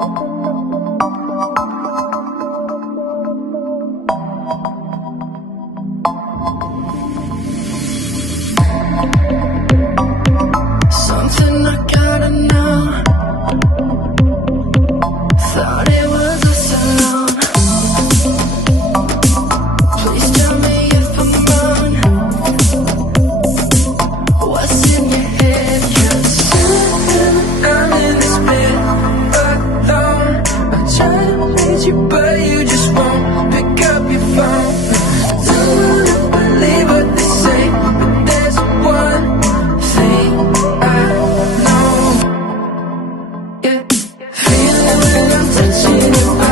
Something I gotta know. Thought it was us alone. Please tell me if I'm wrong. What's in your head? 'Cause I'm in this bed alone. I try to reach you, but you just won't pick up your phone. Don't wanna believe what they say, but there's one thing I know. Yeah, feeling when I'm touching your body.